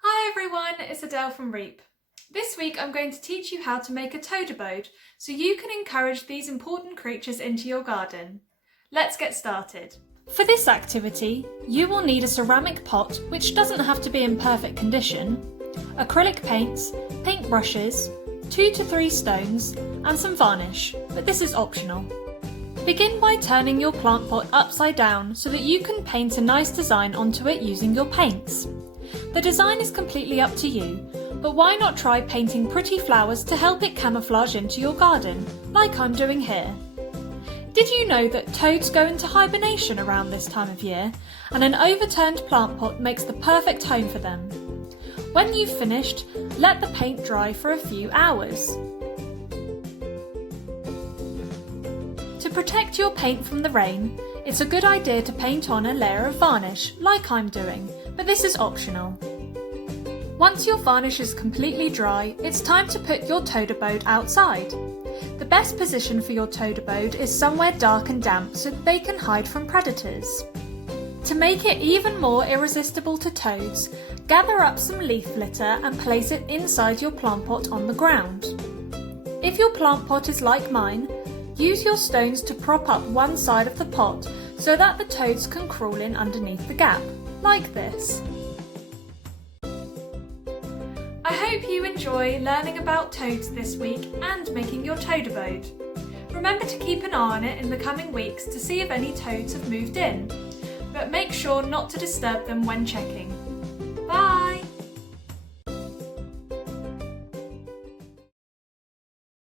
Hi everyone, it's Adele from REEP. This week I'm going to teach you how to make a toad abode so you can encourage these important creatures into your garden. Let's get started. For this activity, you will need a ceramic pot which doesn't have to be in perfect condition, acrylic paints, paint brushes, 2 to 3 stones and some varnish, but this is optional. Begin by turning your plant pot upside down so that you can paint a nice design onto it using your paints. The design is completely up to you, but why not try painting pretty flowers to help it camouflage into your garden, like I'm doing here. Did you know that toads go into hibernation around this time of year, and an overturned plant pot makes the perfect home for them? When you've finished, let the paint dry for a few hours. To protect your paint from the rain, it's a good idea to paint on a layer of varnish, like I'm doing, but this is optional. Once your varnish is completely dry, it's time to put your toad abode outside. The best position for your toad abode is somewhere dark and damp so that they can hide from predators. To make it even more irresistible to toads, gather up some leaf litter and place it inside your plant pot on the ground. If your plant pot is like mine, use your stones to prop up one side of the pot so that the toads can crawl in underneath the gap, like this. I hope you enjoy learning about toads this week and making your toad abode. Remember to keep an eye on it in the coming weeks to see if any toads have moved in, but make sure not to disturb them when checking.